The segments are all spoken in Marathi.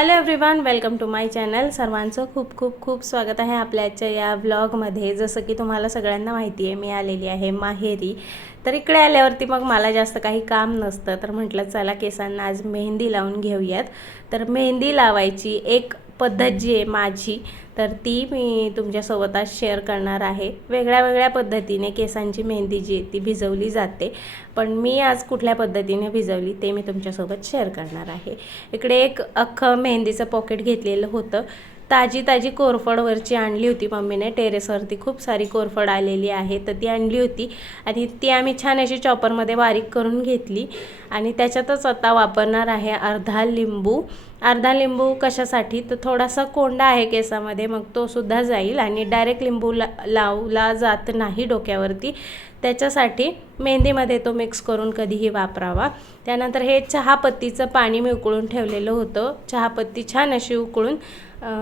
Hello everyone welcome to my channel सर्वांचं खूप खूप खूप स्वागत आहे आपल्या आजच्या या व्लॉगमध्ये जसं की तुम्हाला सगळ्यांना माहिती आहे मी आलेली आहे माहेरी. तर इकडे आल्यावरती मग मला जास्त काही काम नसतं. तर म्हटलं चला केसांना आज मेहंदी लावून घेऊयात. तर मेहंदी लावायची एक पद्धत जी आहे माझी तर ती मी तुमच्यासोबत आज शेअर करणार आहे. वेगळ्या वेगळ्या पद्धतीने केसांची मेहंदी जी आहे ती भिजवली जाते. पण मी आज कुठल्या पद्धतीने भिजवली ते मी तुमच्यासोबत शेअर करणार आहे. इकडे एक अख्खं मेहंदीचं पॉकेट घेतलेलं होतं. ताजी ताजी कोरफडवरची आणली होती मम्मीने. टेरेसवरती खूप सारी कोरफड आलेली आहे तर ती आणली होती. आणि ती आम्ही छान अशी चॉपरमध्ये बारीक करून घेतली. आणि त्याच्यातच आता वापरणार आहे अर्धा लिंबू. अर्धा लिंबू कशासाठी? तर थोडासा कोंडा आहे केसामध्ये मग तो सुद्धा जाईल आणि डायरेक्ट लिंबू ला लावला जात नाही डोक्यावरती. त्याच्यासाठी मेहंदीमध्ये तो मिक्स करून कधीही वापरावा. त्यानंतर हे चहापत्तीचं पाणी मी उकळून ठेवलेलं होतं. चहापत्ती छान अशी उकळून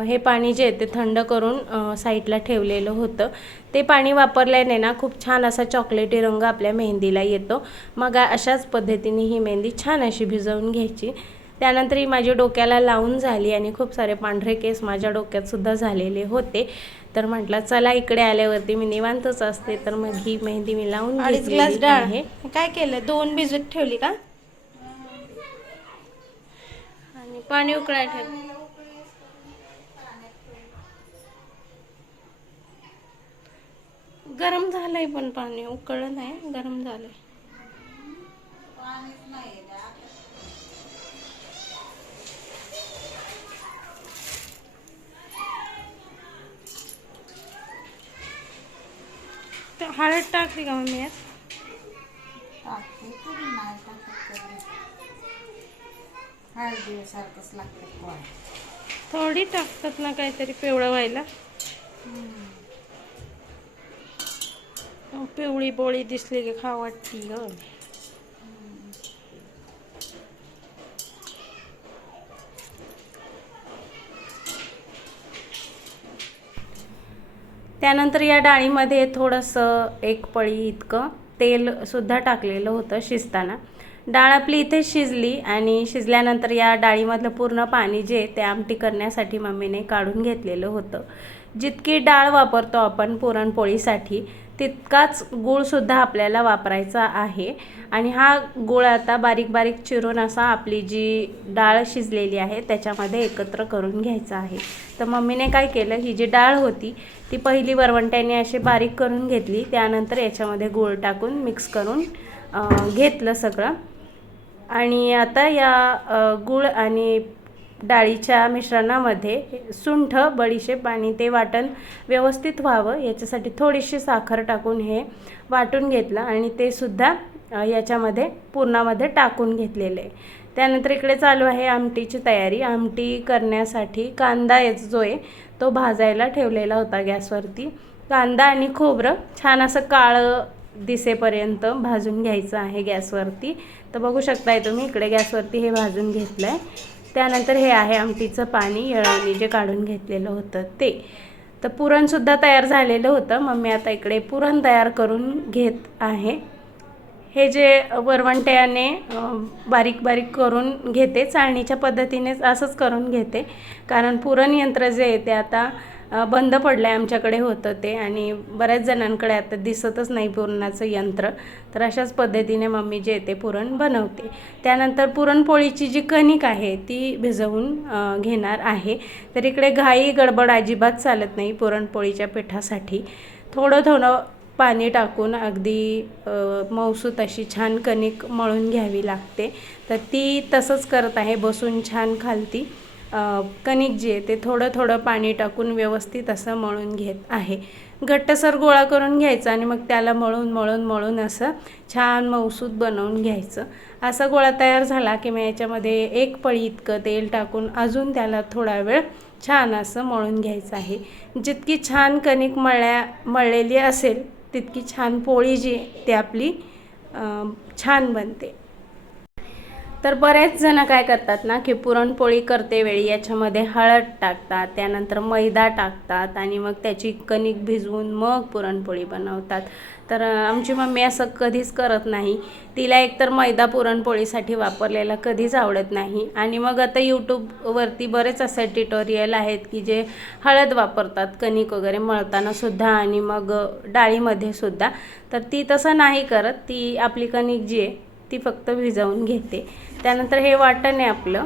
हे पाणी जे ते थंड करून साईडला ठेवलेलं होतं. ते पाणी वापरल्याने ना खूप छान असा चॉकलेटी रंग आपल्या मेहंदीला येतो. मग अशाच पद्धतीने ही मेहंदी छान अशी भिजवून घ्यायची. त्यानंतर ही माझ्या डोक्याला लावून झाली आणि खूप सारे पांढरे केस माझ्या डोक्यात सुद्धा झालेले होते. तर म्हटलं चला इकडे आल्यावरती मी निवांतच असते. तर मग ही मेहंदी मी लावून अडीच ग्लास डाळ. आहे. काय केलं? दोन भिजत ठेवली का? आणि पाणी उकळायला ठेव गरम झालंय पण पाणी. उकळलं नाही. गरम झालंय. हळद टाकली का मम्मी यात? सारखंच लागतं कोण थोडी टाकतात ना काहीतरी पिवळं व्हायला. पिवळी बोळी दिसली की खा वाटती ग. त्यानंतर या डाळीमध्ये थोडंसं एक पळी इतकं तेलसुद्धा टाकलेलं होतं शिजताना. डाळ आपली इथे शिजली आणि शिजल्यानंतर या डाळीमधलं पूर्ण पाणी जे ते आमटी करण्यासाठी मम्मीने काढून घेतलेलं होतं. जितकी डाळ वापरतो आपण पुरणपोळीसाठी तितकाच गूळसुद्धा आपल्याला वापरायचा आहे. आणि हा गूळ आता बारीक बारीक चिरून असा आपली जी डाळ शिजलेली आहे त्याच्यामध्ये एकत्र करून घ्यायचा आहे. तर मम्मीने काय केलं ही जी डाळ होती ती पहिली वरवंट्याने अशी बारीक करून घेतली. त्यानंतर याच्यामध्ये गूळ टाकून मिक्स करून घेतलं सगळं. आणि आता या गूळ आणि डाळीच्या मिश्रणामध्ये सुंठ बडीशेप आणि ते वाटण व्यवस्थित व्हावं. याच्यासाठी थोडीशी साखर टाकून हे वाटून घेतलं आणि ते सुद्धा याच्यामध्ये पूर्णामध्ये टाकून घेतलेले. आहे. त्यानंतर इकडे चालू आहे आमटीची तयारी. आमटी करण्यासाठी कांदा याचा जो आहे तो भाजायला ठेवलेला होता गॅसवरती. कांदा आणि खोबरं छान असं काळं दिसेपर्यंत भाजून घ्यायचं आहे गॅसवरती. तर बघू शकताय तुम्ही इकडे गॅसवरती हे भाजून घेतलं आहे त्यानंतर हे आहे आमटीचं पाणी. येळवणी जे काढून घेतलेलं होतं ते. तर पुरणसुद्धा तयार झालेलं होतं. मम्मी आता इकडे पुरण तयार करून घेत आहे. हे जे वरवंट्याने बारीक बारीक करून घेते चाळणीच्या पद्धतीनेच असंच करून घेते. कारण पुरण यंत्र जे आहे ते आता बंद पडलं आहे आमच्याकडे होतं ते आणि बऱ्याच जणांकडे आता दिसतच नाही पुरणाचं यंत्र. तर अशाच पद्धतीने मम्मी जे ते पुरण बनवते. त्यानंतर पुरणपोळीची जी कणिक आहे ती भिजवून घेणार आहे. तर इकडे घाई गडबड अजिबात चालत नाही पुरणपोळीच्या पिठासाठी. थोडं थोडं पाणी टाकून अगदी मौसूत मऊसूत अशी छान कणिक मळून घ्यावी लागते. तर ती तसंच करत आहे बसून छान खालती. कणिक जी आहे ते थोडं थोडं पाणी टाकून व्यवस्थित असं मळून घेत आहे. घट्टसर गोळा करून घ्यायचा आणि मग त्याला मळून मळून मळून असं छान मऊसूत बनवून घ्यायचं. असा गोळा तयार झाला की मग याच्यामध्ये एक पळी इतकं तेल टाकून अजून त्याला थोडा वेळ छान असं मळून घ्यायचं आहे. जितकी छान कणिक मळल्या मळलेली असेल तितकी छान पोळी जी ती आपली छान बनते. तर बरेच जण काय करतात ना की पुरणपोळी करते वेळी याच्यामध्ये हळद टाकतात त्यानंतर मैदा टाकतात आणि मग त्याची कणिक भिजवून मग पुरणपोळी बनवतात. तर आमची मम्मी असं कधीच करत नाही. तिला एकतर मैदा पुरणपोळीसाठी वापरलेला कधीच आवडत नाही. आणि मग आता यूट्यूबवरती बरेच असे ट्युटोरियल आहेत की जे हळद वापरतात कणिक वगैरे मळताना सुद्धा आणि मग डाळीमध्ये सुद्धा. तर ती तसं नाही करत. ती आपली कणिक जी आहे ती फक्त भिजवून घेते. त्यानंतर हे वाटण आहे आपलं.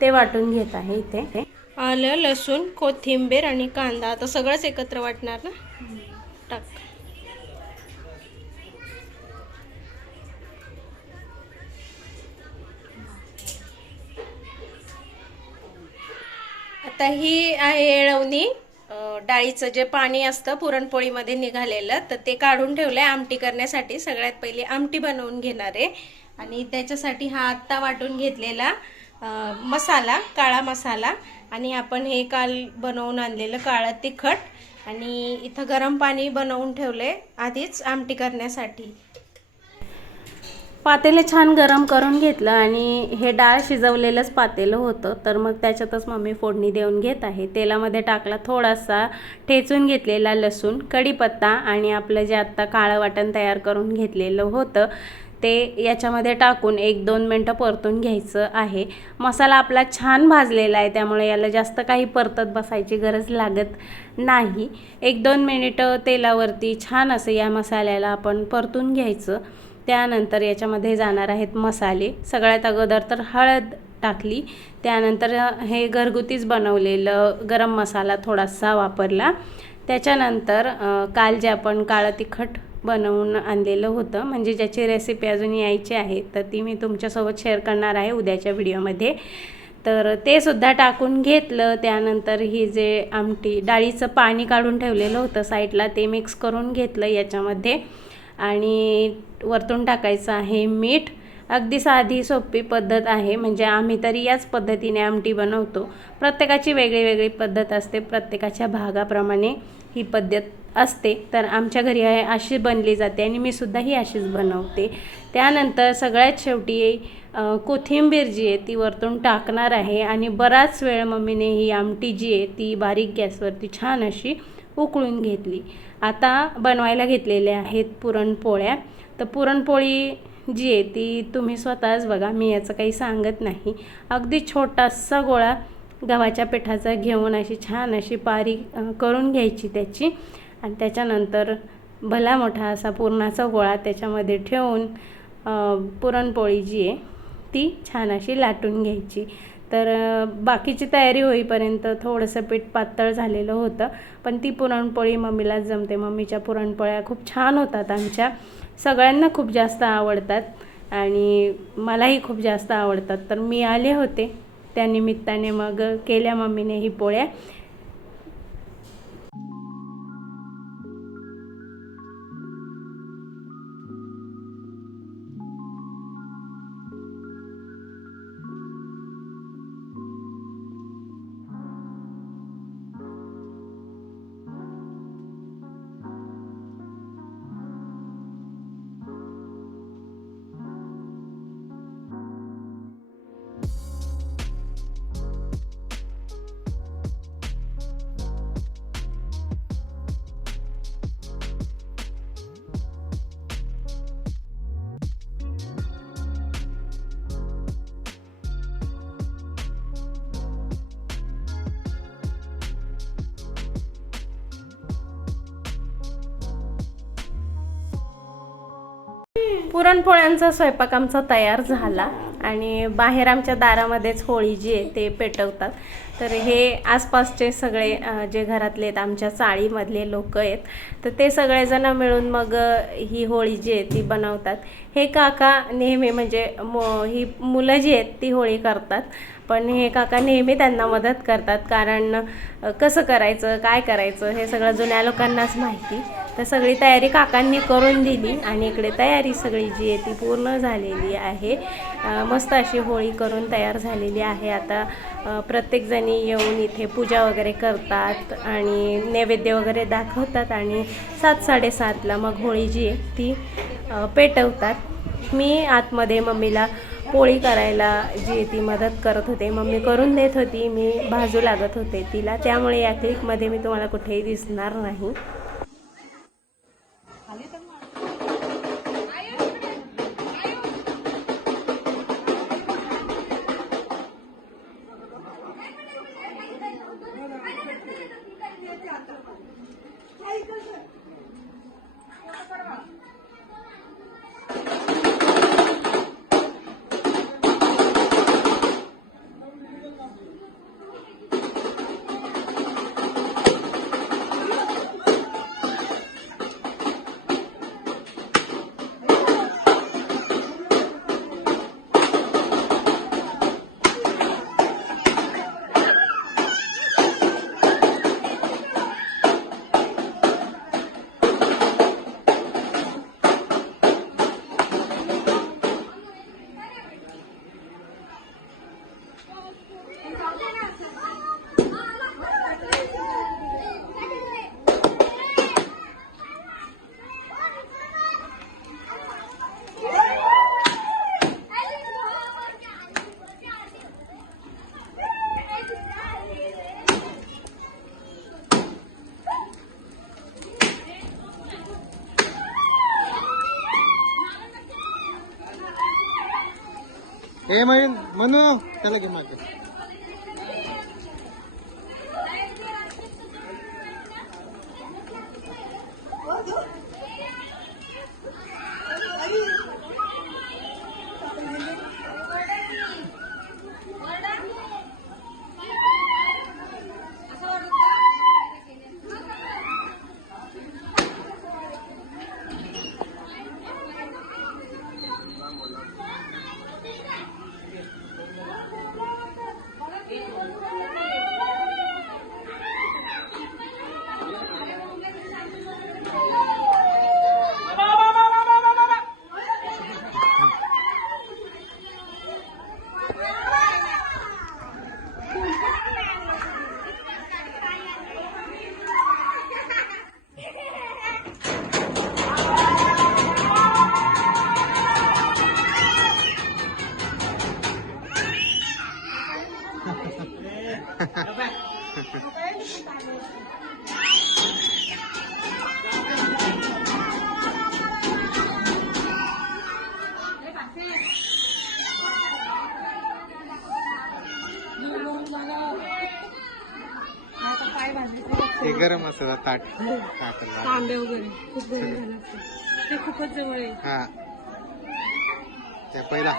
ते वाटून घेत आहे इथे. आलं लसूण कोथिंबीर आणि कांदा. आता सगळंच एकत्र वाटणार ना? टाक. आता ही आहे येळवणी. डाळीचं जे पाणी असतं पुरणपोळीमध्ये निघालेलं तर ते काढून ठेवलं आहे आमटी करण्यासाठी सगळ्यात पहिले आमटी बनवून घेणार आहे. आणि त्याच्यासाठी हा आत्ता वाटून घेतलेला मसाला काळा मसाला. आणि आपण हे काल बनवून आणलेलं काळं तिखट. आणि इथं गरम पाणी बनवून ठेवलंय आधीच आमटी करण्यासाठी. पातेलं छान गरम करून घेतलं आणि हे डाळ शिजवलेलंच पातेलं होतं. तर मग त्याच्यातच मम्मी फोडणी देऊन घेत आहे. तेलामध्ये टाकला थोडासा ठेचून घेतलेला लसूण कढीपत्ता आणि आपलं जे आत्ता काळं वाटण तयार करून घेतलेलं होतं ते याच्यामध्ये टाकून एक दोन मिनटं परतून घ्यायचं आहे. मसाला आपला छान भाजलेला आहे त्यामुळे याला जास्त काही परतत बसायची गरज लागत नाही. एक दोन मिनिटं तेलावरती छान असं या मसाल्याला आपण परतून घ्यायचं. त्यानंतर याच्यामध्ये जाणार आहेत मसाले. सगळ्यात अगोदर तर हळद टाकली. त्यानंतर हे घरगुतीच बनवलेलं गरम मसाला थोडासा वापरला. त्याच्यानंतर काल जे आपण काळं तिखट बनवून आणलेलं होतं म्हणजे ज्याची रेसिपी अजून यायची आहे तर ती मी तुमच्यासोबत शेअर करणार आहे उद्याच्या व्हिडिओमध्ये तर ते सुद्धा टाकून घेतलं. त्यानंतर ही जे आमटी डाळीचं पाणी काढून ठेवलेलं होतं साईडला ते मिक्स करून घेतलं याच्यामध्ये. आणि वरतून टाकायचं आहे मीठ. अगदी साधी सोपी पद्धत आहे. म्हणजे आम्ही तरी याच पद्धतीने आमटी बनवतो. प्रत्येकाची वेगळी वेगळी पद्धत असते. प्रत्येकाच्या भागाप्रमाणे ही पद्धत असते. तर आमच्या घरी आहे अशी बनली जाते आणि मी सुद्धा ही अशीच बनवते. त्यानंतर सगळ्यात शेवटी कोथिंबीर जी आहे ती वरतून टाकणार आहे आणि बराच वेळ मम्मीने ही आमटी जी आहे ती बारीक गॅसवरती छान अशी उकळून घेतली. आता बनवायला घेतलेल्या आहेत पुरणपोळ्या. तर पुरणपोळी जी आहे ती तुम्ही स्वतःच बघा मी याचं काही सांगत नाही. अगदी छोटासा गोळा गव्हाच्या पिठाचा घेऊन अशी छान अशी पारी करून घ्यायची त्याची. आणि त्याच्यानंतर भला मोठा असा पुरणाचा गोळा त्याच्यामध्ये ठेवून पुरणपोळी जी आहे ती छान अशी लाटून घ्यायची. तर बाकीची तयारी होईपर्यंत थोडंसं पीठ पातळ झालेलं होतं. पण ती पुरणपोळी मम्मीलाच जमते. मम्मीच्या पुरणपोळ्या खूप छान होतात आमच्या. सगळ्यांना खूप जास्त आवडतात आणि मलाही खूप जास्त आवडतात. तर मी आले होते. त्या निमित्ताने मग केल्या मम्मीने ही पोळ्या. पुरणपोळ्यांचा स्वयंपाक आमचा तयार झाला आणि बाहेर आमच्या दारामध्येच होळी जी आहे ते पेटवतात. तर हे आसपासचे सगळे जे घरातले आहेत आमच्या चाळीमधले लोक आहेत तर ते सगळेजण मिळून मग ही होळी जी आहे ती बनवतात. हे काका नेहमी म्हणजे मो ही मुलं जी आहेत ती होळी करतात. पण हे काका नेहमी त्यांना मदत करतात कारण कसं करायचं काय करायचं हे सगळं जुन्या लोकांनाच माहिती. तर सगळी तयारी काकांनी करून दिली आणि इकडे तयारी सगळी जी आहे ती पूर्ण झालेली आहे. मस्त अशी होळी करून तयार झालेली आहे. आता प्रत्येकजणी येऊन इथे पूजा वगैरे करतात आणि नैवेद्य वगैरे दाखवतात आणि सात साडेसातला मग होळी जी आहे ती पेटवतात. मी आतमध्ये मम्मीला पोळी करायला जी ती मदत करत होते. मम्मी करून देत होती मी भाजू लागत होते तिला. त्यामुळे या क्लिपमध्ये मी तुम्हाला कुठेही दिसणार नाही. हे म्हणून म्हणू त्याला ते गरम असं ताट. ताटाला. तांबे वगैरे. खूप गरम झालं असतं. ते खूपच जवळ आहे. हा. त्या पहिला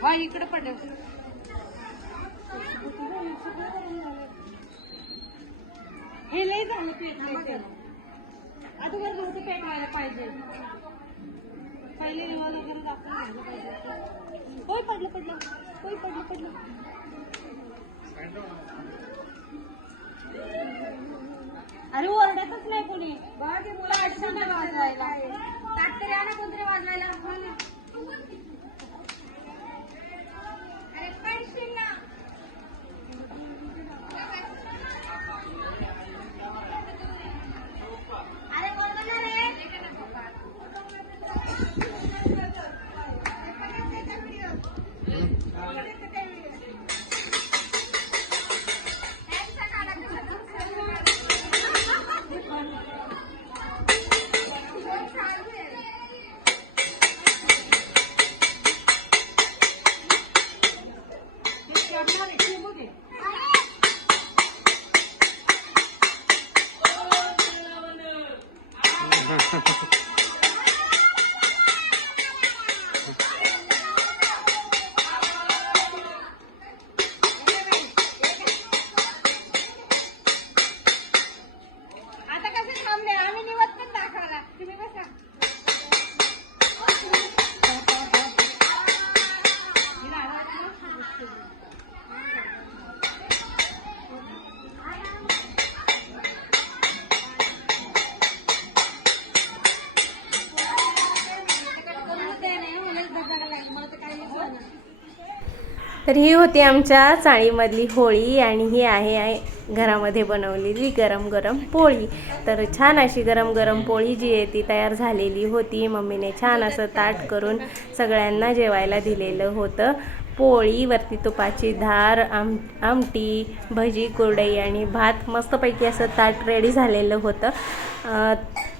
हा इकडे पडेल हे लय झालं पेटवायचं अगोदर नव्हतं पेटवायला पाहिजे. पहिले रिवॉल्व वगैरे दाखवून घ्यायला पाहिजे. होय पडलं पडलं. होय पडलं पडलं. अरे ओरडतच नाही कोणी. ताट नाही वाजवायला ताट तरी आणा कोणतरी वाजवायला. तर ही होती आमच्या चाळीमधली होळी आणि ही आहे घरामध्ये बनवलेली गरम गरम पोळी. तर छान अशी गरम गरम पोळी जी आहे ती तयार झालेली होती. मम्मीने छान असं ताट करून सगळ्यांना जेवायला दिलेलं होतं. पोळी वरती तुपाची धार आम आमटी भजी कुरडई आणि भात मस्तपैकी असं ताट रेडी झालेलं होतं.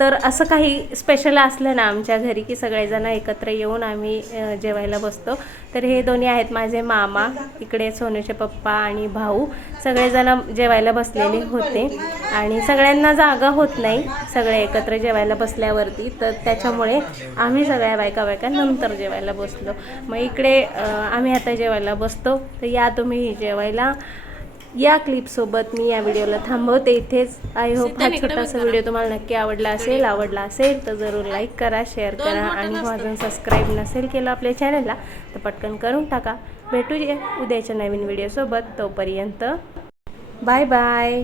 तर असं काही स्पेशल असलं ना आमच्या घरी की सगळेजण एकत्र येऊन आम्ही जेवायला बसतो. तर हे दोन्ही आहेत माझे मामा इकडे सोनूचे पप्पा आणि भाऊ. सगळेजण जेवायला बसलेले होते. आणि सगळ्यांना जागा होत नाही सगळे एकत्र जेवायला बसल्यावरती. तर त्याच्यामुळे आम्ही सगळ्या बायका बायका नंतर जेवायला बसलो. मग इकडे आम्ही आता जेवायला बसतो. तर या तुम्ही जेवायला. या क्लिपसोबत मी या व्हिडिओला थांबवते इथेच. आय होप हा छोटासा व्हिडिओ तुम्हाला नक्की आवडला असेल आवडला असेल तर जरूर लाईक करा शेअर करा आणि हो अजून सबस्क्राईब नसेल केलं आपल्या चॅनलला तर पटकन करून टाका. भेटूया उद्याच्या नवीन व्हिडिओसोबत तोपर्यंत बाय बाय